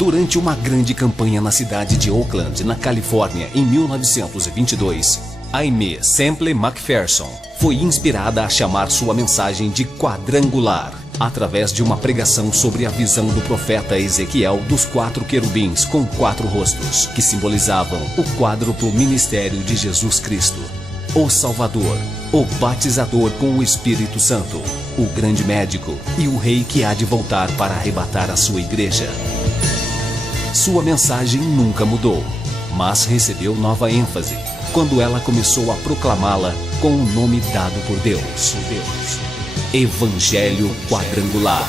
Durante uma grande campanha na cidade de Oakland, na Califórnia, em 1922, Aimee Semple McPherson foi inspirada a chamar sua mensagem de quadrangular, através de uma pregação sobre a visão do profeta Ezequiel dos 4 querubins com 4 rostos, que simbolizavam o quádruplo ministério de Jesus Cristo, o Salvador, o Batizador com o Espírito Santo, o grande médico e o rei que há de voltar para arrebatar a sua igreja. Sua mensagem nunca mudou, mas recebeu nova ênfase quando ela começou a proclamá-la com o nome dado por Deus. Evangelho Quadrangular.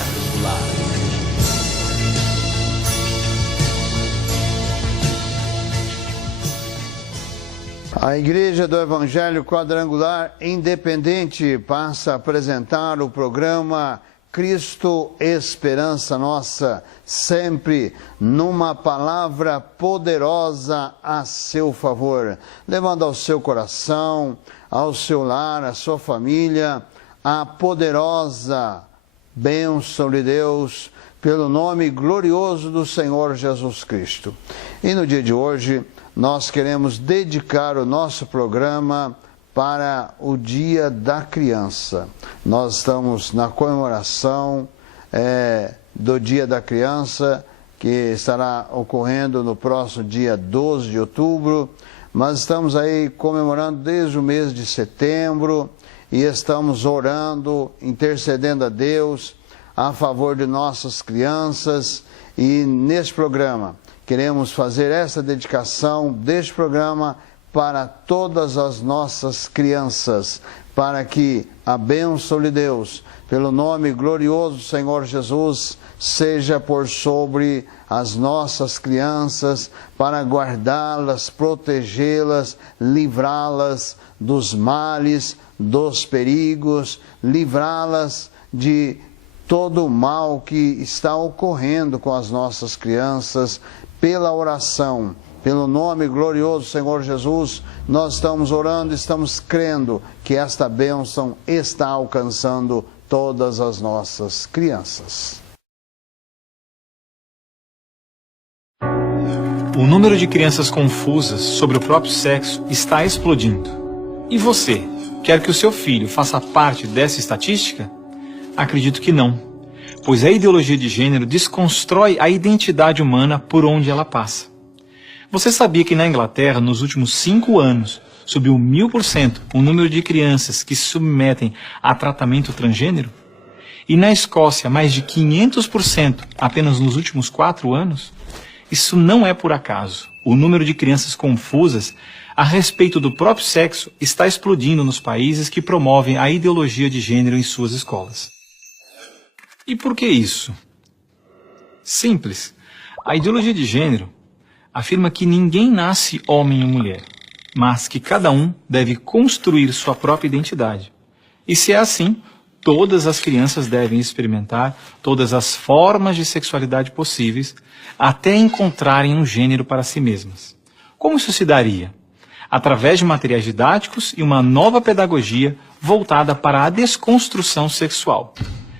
A Igreja do Evangelho Quadrangular Independente passa a apresentar o programa Cristo, Esperança Nossa, sempre numa palavra poderosa a seu favor, levando ao seu coração, ao seu lar, à sua família, a poderosa bênção de Deus, pelo nome glorioso do Senhor Jesus Cristo. E no dia de hoje, nós queremos dedicar o nosso programa para o Dia da Criança. Nós estamos na comemoração do Dia da Criança, que estará ocorrendo no próximo dia 12 de outubro, mas estamos aí comemorando desde o mês de setembro e estamos orando, intercedendo a Deus a favor de nossas crianças. E neste programa queremos fazer essa dedicação deste programa para todas as nossas crianças, para que a bênção de Deus, pelo nome glorioso do Senhor Jesus, seja por sobre as nossas crianças, para guardá-las, protegê-las, livrá-las dos males, dos perigos, livrá-las de todo o mal que está ocorrendo com as nossas crianças, pela oração. Pelo nome glorioso do Senhor Jesus, nós estamos orando, estamos crendo que esta bênção está alcançando todas as nossas crianças. O número de crianças confusas sobre o próprio sexo está explodindo. E você, quer que o seu filho faça parte dessa estatística? Acredito que não, pois a ideologia de gênero desconstrói a identidade humana por onde ela passa. Você sabia que na Inglaterra, nos últimos 5 anos, subiu 1000% o número de crianças que se submetem a tratamento transgênero? E na Escócia, mais de 500% apenas nos últimos 4 anos? Isso não é por acaso. O número de crianças confusas a respeito do próprio sexo está explodindo nos países que promovem a ideologia de gênero em suas escolas. E por que isso? Simples. A ideologia de gênero afirma que ninguém nasce homem ou mulher, mas que cada um deve construir sua própria identidade. E se é assim, todas as crianças devem experimentar todas as formas de sexualidade possíveis até encontrarem um gênero para si mesmas. Como isso se daria? Através de materiais didáticos e uma nova pedagogia voltada para a desconstrução sexual.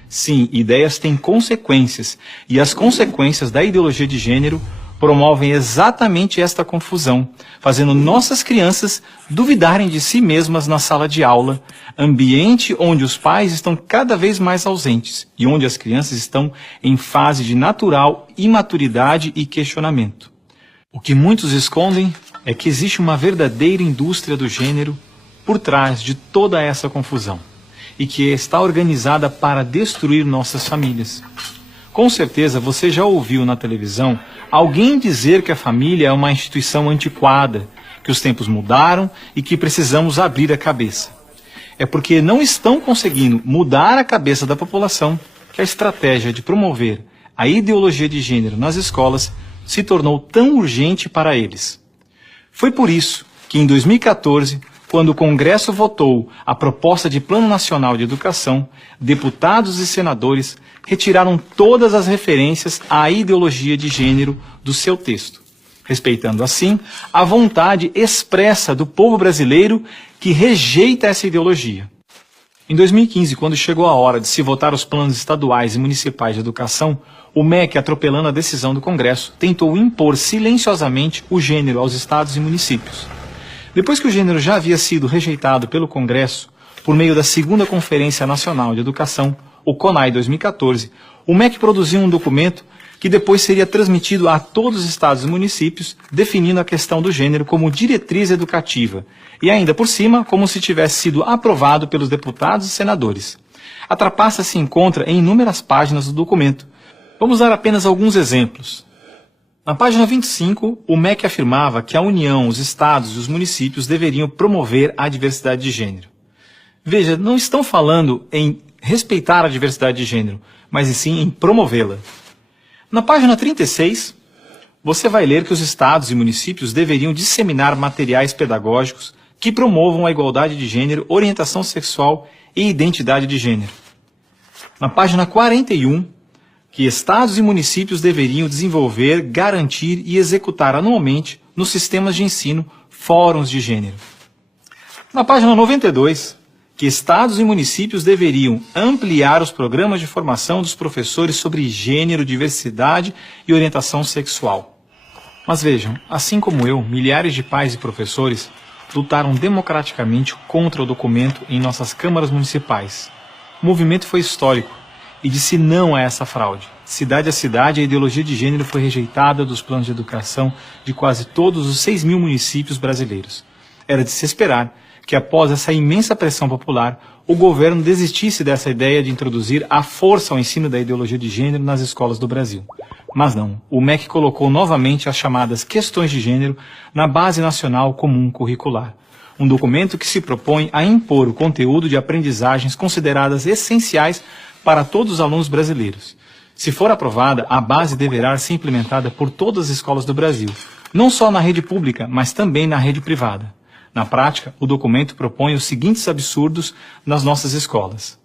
Sim, ideias têm consequências, e as consequências da ideologia de gênero promovem exatamente esta confusão, fazendo nossas crianças duvidarem de si mesmas na sala de aula, ambiente onde os pais estão cada vez mais ausentes e onde as crianças estão em fase de natural imaturidade e questionamento. O que muitos escondem é que existe uma verdadeira indústria do gênero por trás de toda essa confusão e que está organizada para destruir nossas famílias. Com certeza você já ouviu na televisão alguém dizer que a família é uma instituição antiquada, que os tempos mudaram e que precisamos abrir a cabeça. É porque não estão conseguindo mudar a cabeça da população que a estratégia de promover a ideologia de gênero nas escolas se tornou tão urgente para eles. Foi por isso que em 2014, quando o Congresso votou a proposta de Plano Nacional de Educação, deputados e senadores retiraram todas as referências à ideologia de gênero do seu texto, respeitando assim a vontade expressa do povo brasileiro que rejeita essa ideologia. Em 2015, quando chegou a hora de se votar os planos estaduais e municipais de educação, o MEC, atropelando a decisão do Congresso, tentou impor silenciosamente o gênero aos estados e municípios. Depois que o gênero já havia sido rejeitado pelo Congresso, por meio da Segunda Conferência Nacional de Educação, o CONAE 2014, o MEC produziu um documento que depois seria transmitido a todos os estados e municípios, definindo a questão do gênero como diretriz educativa, e ainda por cima, como se tivesse sido aprovado pelos deputados e senadores. A trapaça se encontra em inúmeras páginas do documento. Vamos dar apenas alguns exemplos. Na página 25, o MEC afirmava que a União, os estados e os municípios deveriam promover a diversidade de gênero. Veja, não estão falando em respeitar a diversidade de gênero, mas sim em promovê-la. Na página 36, você vai ler que os estados e municípios deveriam disseminar materiais pedagógicos que promovam a igualdade de gênero, orientação sexual e identidade de gênero. Na página 41, que estados e municípios deveriam desenvolver, garantir e executar anualmente nos sistemas de ensino fóruns de gênero. Na página 92, que estados e municípios deveriam ampliar os programas de formação dos professores sobre gênero, diversidade e orientação sexual. Mas vejam, assim como eu, milhares de pais e professores lutaram democraticamente contra o documento em nossas câmaras municipais. O movimento foi histórico e disse não a essa fraude. Cidade a cidade, a ideologia de gênero foi rejeitada dos planos de educação de quase todos os 6.000 municípios brasileiros. Era de se esperar que após essa imensa pressão popular, o governo desistisse dessa ideia de introduzir à força o ensino da ideologia de gênero nas escolas do Brasil. Mas não, o MEC colocou novamente as chamadas questões de gênero na Base Nacional Comum Curricular, um documento que se propõe a impor o conteúdo de aprendizagens consideradas essenciais para todos os alunos brasileiros. Se for aprovada, a base deverá ser implementada por todas as escolas do Brasil, não só na rede pública, mas também na rede privada. Na prática, o documento propõe os seguintes absurdos nas nossas escolas.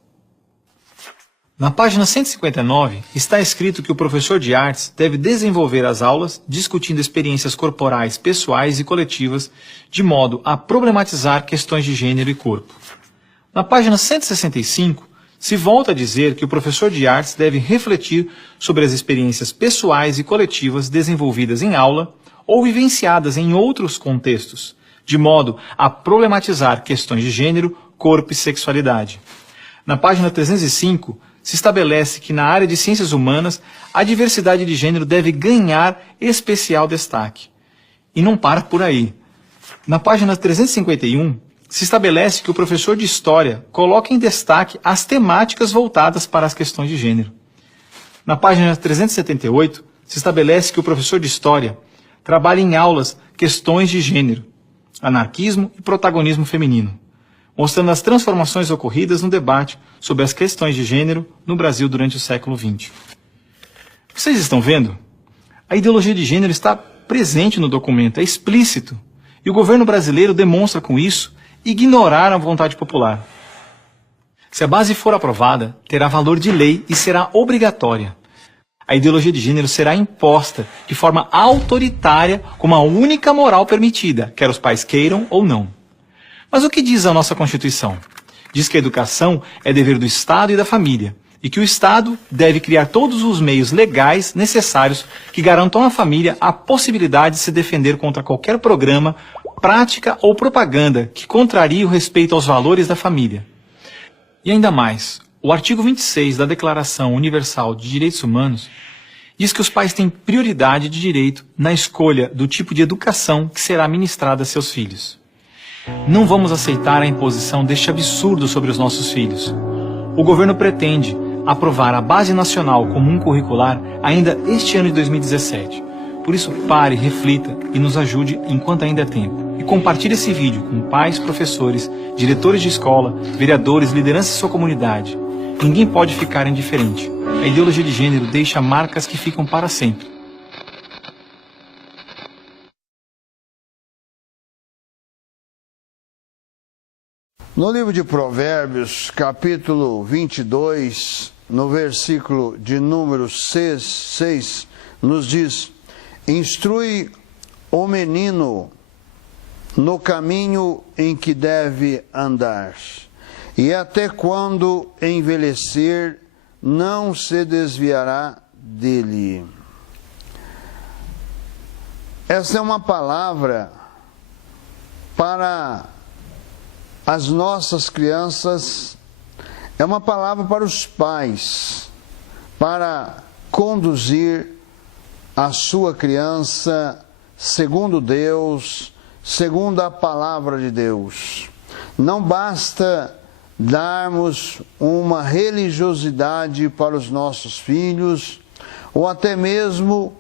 Na página 159, está escrito que o professor de artes deve desenvolver as aulas discutindo experiências corporais, pessoais e coletivas, de modo a problematizar questões de gênero e corpo. Na página 165, se volta a dizer que o professor de artes deve refletir sobre as experiências pessoais e coletivas desenvolvidas em aula ou vivenciadas em outros contextos, de modo a problematizar questões de gênero, corpo e sexualidade. Na página 305, se estabelece que na área de ciências humanas, a diversidade de gênero deve ganhar especial destaque. E não para por aí. Na página 351, se estabelece que o professor de História coloque em destaque as temáticas voltadas para as questões de gênero. Na página 378, se estabelece que o professor de História trabalhe em aulas questões de gênero, anarquismo e protagonismo feminino, mostrando as transformações ocorridas no debate sobre as questões de gênero no Brasil durante o século XX. Vocês estão vendo? A ideologia de gênero está presente no documento, é explícito, e o governo brasileiro demonstra com isso ignorar a vontade popular. Se a base for aprovada, terá valor de lei e será obrigatória. A ideologia de gênero será imposta de forma autoritária como a única moral permitida, quer os pais queiram ou não. Mas o que diz a nossa Constituição? Diz que a educação é dever do Estado e da família, e que o Estado deve criar todos os meios legais necessários que garantam à família a possibilidade de se defender contra qualquer programa, prática ou propaganda que contrarie o respeito aos valores da família. E ainda mais, o artigo 26 da Declaração Universal de Direitos Humanos diz que os pais têm prioridade de direito na escolha do tipo de educação que será ministrada a seus filhos. Não vamos aceitar a imposição deste absurdo sobre os nossos filhos. O governo pretende aprovar a Base Nacional Comum Curricular ainda este ano de 2017. Por isso, pare, reflita e nos ajude enquanto ainda é tempo. E compartilhe esse vídeo com pais, professores, diretores de escola, vereadores, lideranças de sua comunidade. Ninguém pode ficar indiferente. A ideologia de gênero deixa marcas que ficam para sempre. No livro de Provérbios, capítulo 22, no versículo de número 6, nos diz: instrui o menino no caminho em que deve andar, e até quando envelhecer, não se desviará dele. Essa é uma palavra para as nossas crianças, é uma palavra para os pais, para conduzir a sua criança segundo Deus, segundo a palavra de Deus. Não basta darmos uma religiosidade para os nossos filhos, ou até mesmo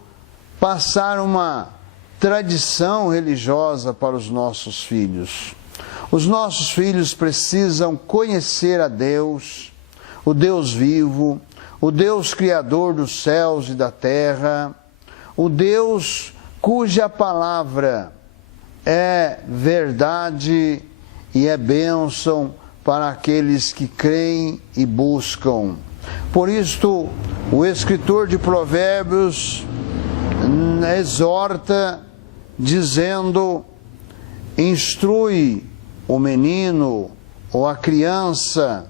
passar uma tradição religiosa para os nossos filhos. Os nossos filhos precisam conhecer a Deus, o Deus vivo, o Deus criador dos céus e da terra, o Deus cuja palavra é verdade e é bênção para aqueles que creem e buscam. Por isto, o escritor de Provérbios exorta, dizendo: instrui o menino ou a criança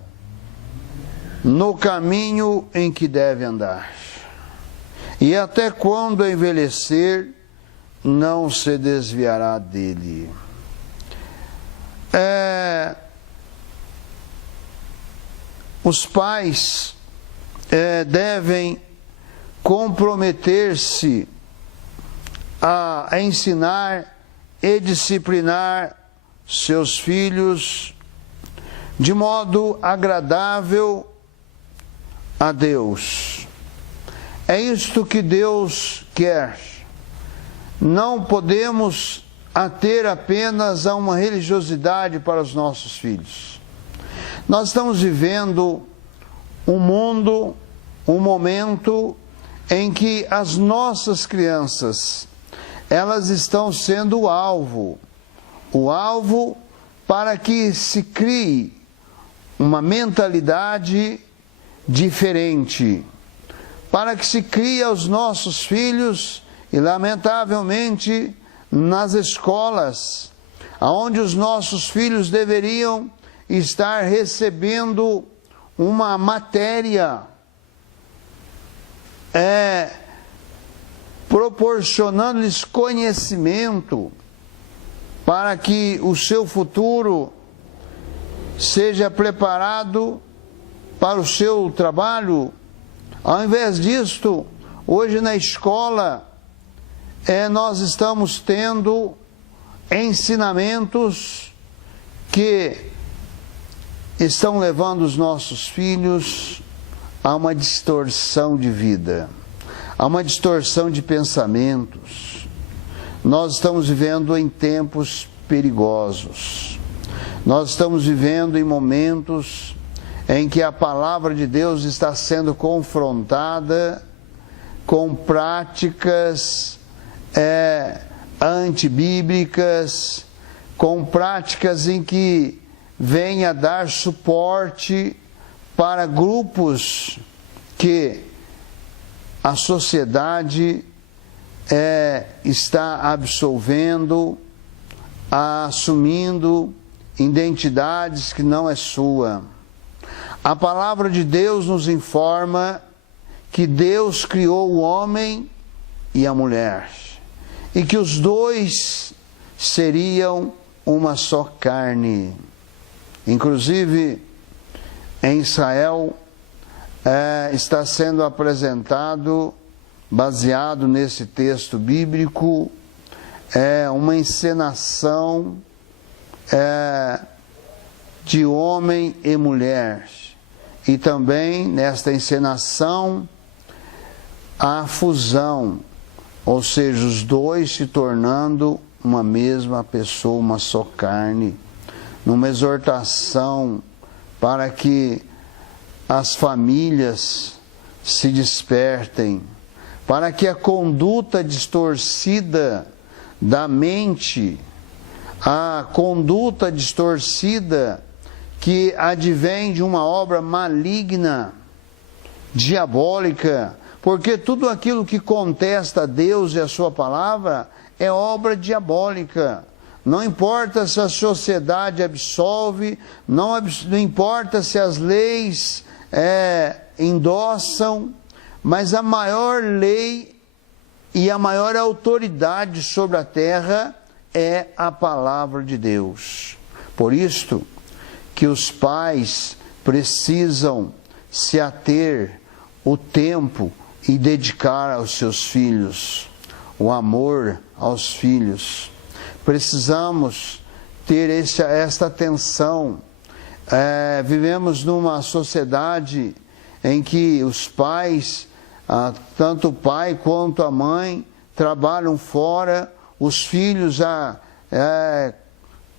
no caminho em que deve andar, e até quando envelhecer, não se desviará dele. Os pais devem comprometer-se a ensinar e disciplinar seus filhos de modo agradável a Deus. É isto que Deus quer. Não podemos ter apenas uma religiosidade para os nossos filhos. Nós estamos vivendo um mundo, um momento em que as nossas crianças, elas estão sendo o alvo para que se crie uma mentalidade diferente, para que se crie aos nossos filhos, e lamentavelmente nas escolas, onde os nossos filhos deveriam estar recebendo uma matéria proporcionando-lhes conhecimento para que o seu futuro seja preparado para o seu trabalho. Ao invés disto, hoje na escola, nós estamos tendo ensinamentos que estão levando os nossos filhos a uma distorção de vida, a uma distorção de pensamentos. Nós estamos vivendo em tempos perigosos. Nós estamos vivendo em momentos em que a palavra de Deus está sendo confrontada com práticas antibíblicas, com práticas em que vem a dar suporte para grupos que a sociedade está absolvendo, assumindo identidades que não é sua. A palavra de Deus nos informa que Deus criou o homem e a mulher, e que os dois seriam uma só carne. Inclusive, em Israel, está sendo apresentado, baseado nesse texto bíblico, uma encenação de homem e mulher. E também, nesta encenação, a fusão, ou seja, os dois se tornando uma mesma pessoa, uma só carne, numa exortação para que as famílias se despertem, para que a conduta distorcida da mente, a conduta distorcida que advém de uma obra maligna, diabólica, porque tudo aquilo que contesta a Deus e a sua palavra é obra diabólica. não importa se a sociedade absolve, não importa se as leis endossam, mas a maior lei e a maior autoridade sobre a terra é a palavra de Deus. Por isto que os pais precisam se ater o tempo e dedicar aos seus filhos, o amor aos filhos. Precisamos ter esta atenção. Vivemos numa sociedade em que os pais, tanto o pai quanto a mãe, trabalham fora, os filhos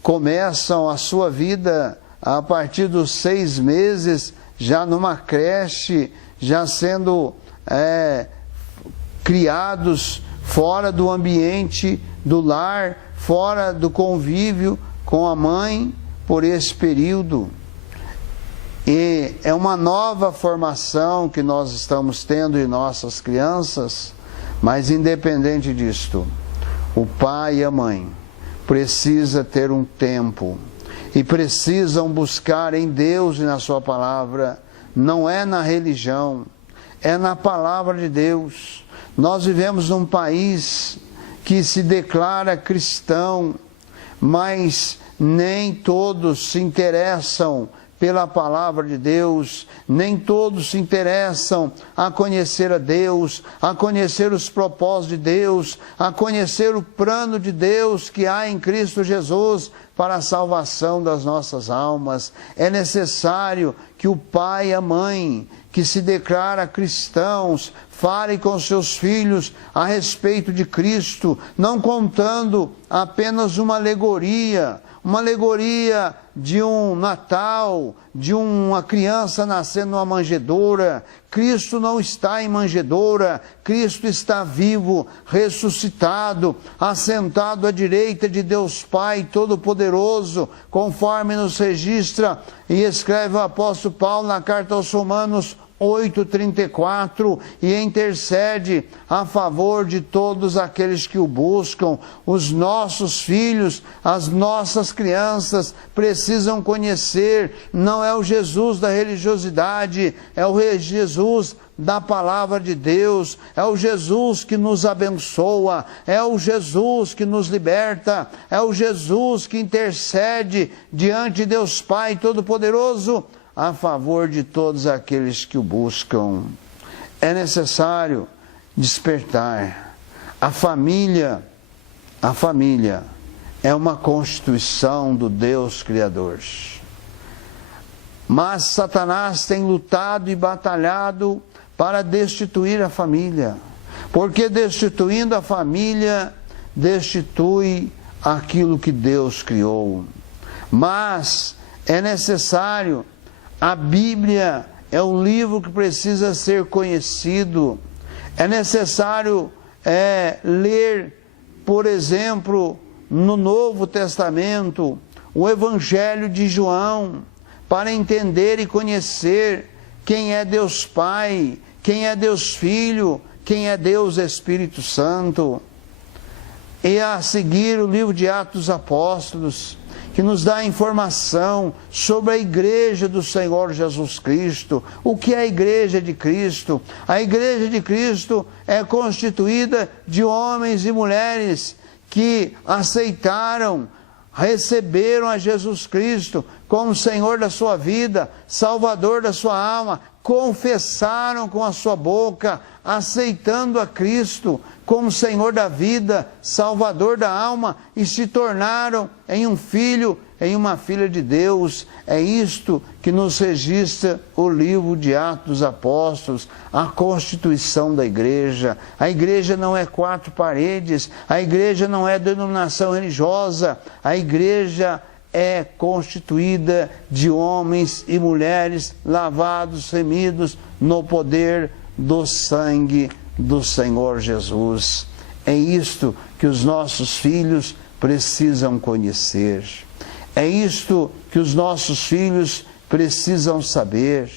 começam a sua vida a partir dos 6 meses, já numa creche, já sendo criados fora do ambiente do lar, fora do convívio com a mãe por esse período. E é uma nova formação que nós estamos tendo em nossas crianças, mas independente disto, o pai e a mãe precisam ter um tempo e precisam buscar em Deus e na sua palavra. Não é na religião, é na palavra de Deus. Nós vivemos num país que se declara cristão, mas nem todos se interessam pela palavra de Deus, nem todos se interessam a conhecer a Deus, a conhecer os propósitos de Deus, a conhecer o plano de Deus que há em Cristo Jesus para a salvação das nossas almas. É necessário que o pai e a mãe, que se declara cristãos, falem com seus filhos a respeito de Cristo, não contando apenas uma alegoria de um Natal, de uma criança nascendo numa manjedoura. Cristo não está em manjedoura, Cristo está vivo, ressuscitado, assentado à direita de Deus Pai Todo-Poderoso, conforme nos registra e escreve o apóstolo Paulo na carta aos Romanos 8:34, e intercede a favor de todos aqueles que o buscam. Os nossos filhos, as nossas crianças precisam conhecer, não é o Jesus da religiosidade, é o Jesus da palavra de Deus, é o Jesus que nos abençoa, é o Jesus que nos liberta, é o Jesus que intercede diante de Deus Pai Todo-Poderoso a favor de todos aqueles que o buscam. É necessário despertar. A família é uma constituição do Deus Criador. Mas Satanás tem lutado e batalhado para destituir a família, porque destituindo a família, destitui aquilo que Deus criou. Mas é necessário. A Bíblia é um livro que precisa ser conhecido. É necessário ler, por exemplo, no Novo Testamento, o Evangelho de João, para entender e conhecer quem é Deus Pai, quem é Deus Filho, quem é Deus Espírito Santo. E a seguir o livro de Atos dos Apóstolos, que nos dá informação sobre a igreja do Senhor Jesus Cristo. O que é a igreja de Cristo? A igreja de Cristo é constituída de homens e mulheres que aceitaram, receberam a Jesus Cristo como Senhor da sua vida, Salvador da sua alma, confessaram com a sua boca, aceitando a Cristo como Senhor da vida, Salvador da alma, e se tornaram em um filho, em uma filha de Deus. É isto que nos registra o livro de Atos dos Apóstolos, a constituição da igreja. A igreja não é 4 paredes, a igreja não é denominação religiosa, a igreja é constituída de homens e mulheres lavados, remidos no poder do sangue do Senhor Jesus. É isto que os nossos filhos precisam conhecer. É isto que os nossos filhos precisam saber.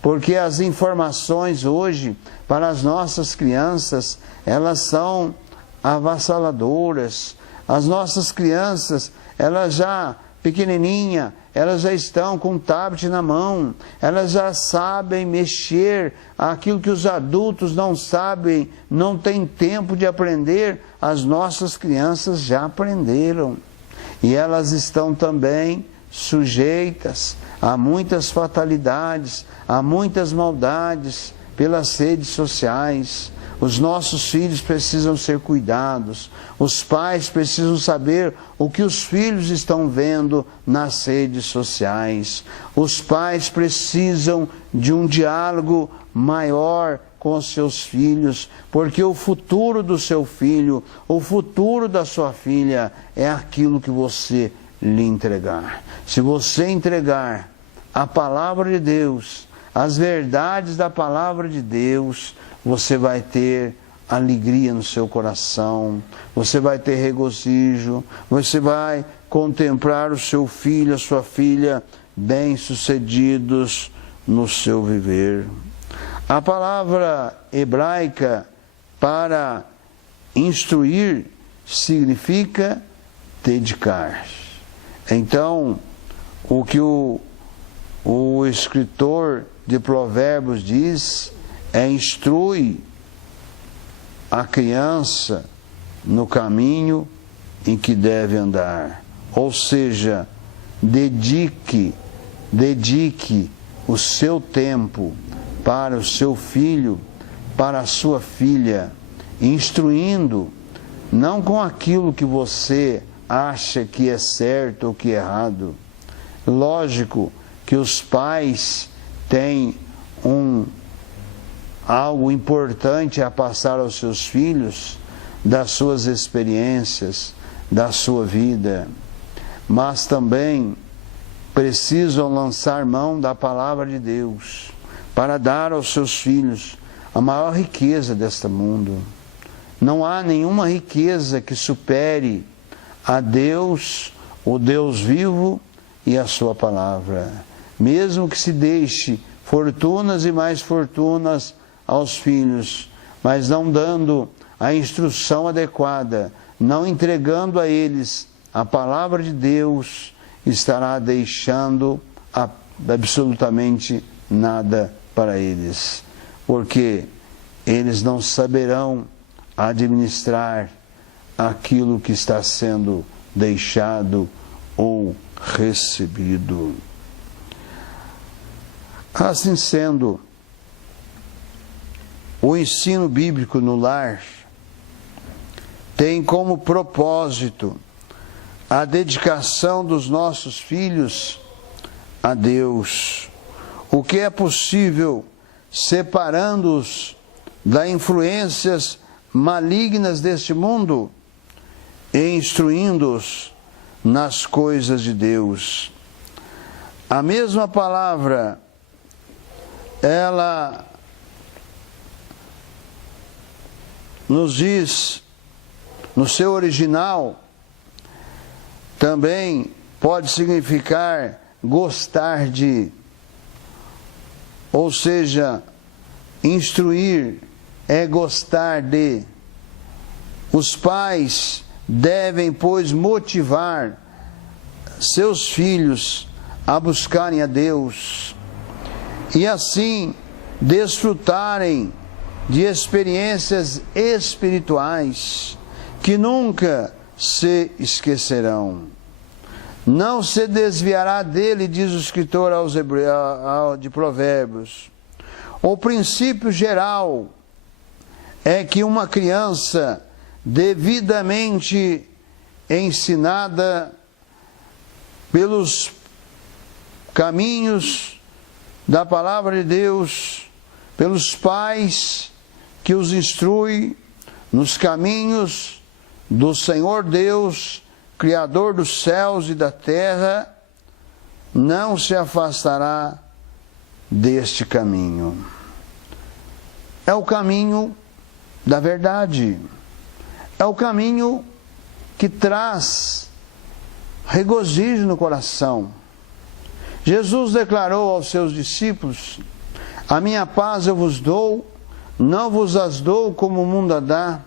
Porque as informações hoje para as nossas crianças, elas são avassaladoras. As nossas crianças, elas já pequenininha, elas já estão com o tablet na mão, elas já sabem mexer aquilo que os adultos não sabem, não têm tempo de aprender, as nossas crianças já aprenderam. E elas estão também sujeitas a muitas fatalidades, a muitas maldades pelas redes sociais. Os nossos filhos precisam ser cuidados. Os pais precisam saber o que os filhos estão vendo nas redes sociais. Os pais precisam de um diálogo maior com os seus filhos, porque o futuro do seu filho, o futuro da sua filha é aquilo que você lhe entregar. Se você entregar a palavra de Deus, as verdades da palavra de Deus, você vai ter alegria no seu coração, você vai ter regozijo, você vai contemplar o seu filho, a sua filha, bem-sucedidos no seu viver. A palavra hebraica para instruir significa dedicar. Então, o que o escritor de Provérbios diz é: instrui a criança no caminho em que deve andar. Ou seja, dedique o seu tempo para o seu filho, para a sua filha, instruindo, não com aquilo que você acha que é certo ou que é errado. Lógico que os pais têm algo importante a passar aos seus filhos, das suas experiências, da sua vida, mas também precisam lançar mão da palavra de Deus para dar aos seus filhos a maior riqueza deste mundo. Não há nenhuma riqueza que supere a Deus, o Deus vivo e a sua palavra. Mesmo que se deixe fortunas e mais fortunas aos filhos, mas não dando a instrução adequada, não entregando a eles a palavra de Deus, estará deixando absolutamente nada para eles, porque eles não saberão administrar aquilo que está sendo deixado ou recebido. Assim sendo, o ensino bíblico no lar tem como propósito a dedicação dos nossos filhos a Deus, o que é possível separando-os das influências malignas deste mundo e instruindo-os nas coisas de Deus. A mesma palavra, ela nos diz, no seu original, também pode significar gostar de, ou seja, instruir é gostar de. Os pais devem, pois, motivar seus filhos a buscarem a Deus e assim desfrutarem de experiências espirituais que nunca se esquecerão. Não se desviará dele, diz o escritor de Provérbios. O princípio geral é que uma criança devidamente ensinada pelos caminhos da palavra de Deus, pelos pais que os instrui nos caminhos do Senhor Deus, Criador dos céus e da terra, não se afastará deste caminho. É o caminho da verdade. É o caminho que traz regozijo no coração. Jesus declarou aos seus discípulos: a minha paz eu vos dou, não vos as dou como o mundo a dá.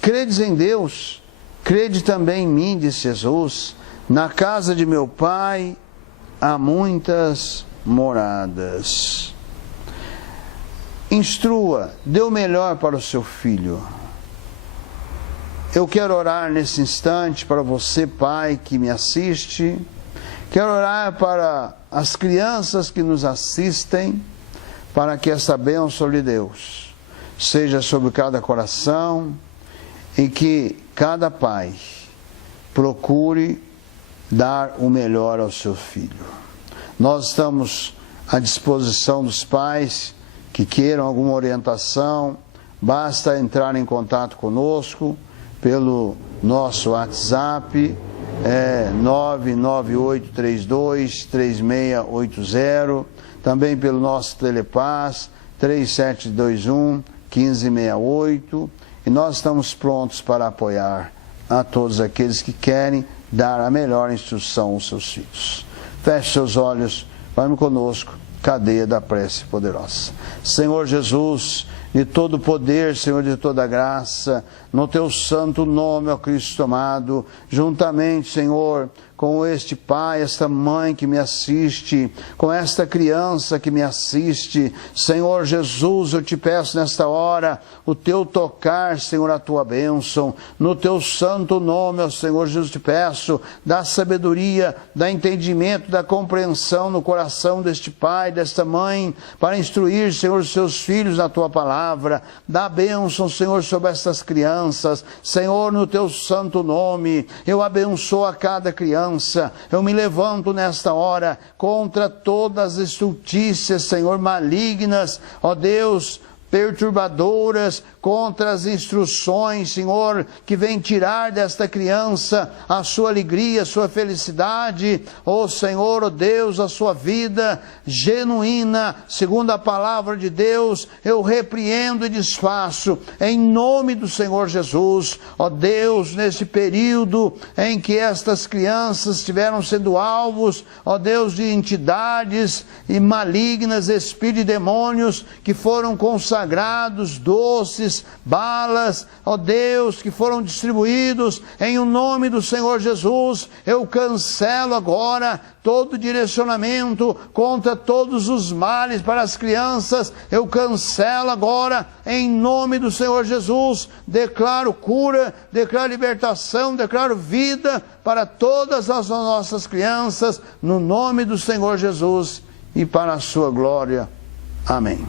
Credes em Deus, Crede também em mim, disse Jesus, na casa de meu Pai há muitas moradas. Instrua, dê o melhor para o seu filho. Eu quero orar nesse instante para você, pai, que me assiste. Quero orar para as crianças que nos assistem, para que essa bênção de Deus seja sobre cada coração e que cada pai procure dar o melhor ao seu filho. Nós estamos à disposição dos pais que queiram alguma orientação, basta entrar em contato conosco pelo nosso WhatsApp, 998323680, também pelo nosso Telepaz, 3721-1568, e nós estamos prontos para apoiar a todos aqueles que querem dar a melhor instrução aos seus filhos. Feche seus olhos, vamos conosco, cadeia da prece poderosa. Senhor Jesus, de todo poder, Senhor, de toda graça, no teu santo nome, ó Cristo amado, juntamente, Senhor, com este pai, esta mãe que me assiste, com esta criança que me assiste, Senhor Jesus, eu te peço nesta hora o teu tocar, Senhor, a tua bênção, no teu santo nome, ó Senhor Jesus, te peço, dá sabedoria, dá entendimento, dá compreensão no coração deste pai, desta mãe, para instruir, Senhor, os seus filhos na tua palavra, dá bênção, Senhor, sobre estas crianças, Senhor, no teu santo nome, eu abençoo a cada criança. Eu me levanto nesta hora contra todas as estultícias, Senhor, malignas, ó Deus, perturbadoras, contra as instruções, Senhor, que vem tirar desta criança a sua alegria, a sua felicidade, ó Senhor, ó Deus, a sua vida genuína, segundo a palavra de Deus, eu repreendo e desfaço, em nome do Senhor Jesus, ó Deus, nesse período em que estas crianças estiveram sendo alvos, ó Deus, de entidades e malignas, espíritos e demônios, que foram consagrados, doces, balas, ó Deus, que foram distribuídos em o nome do Senhor Jesus, eu cancelo agora todo direcionamento contra todos os males para as crianças, eu cancelo agora em nome do Senhor Jesus, declaro cura, declaro libertação, declaro vida para todas as nossas crianças, no nome do Senhor Jesus e para a sua glória. Amém.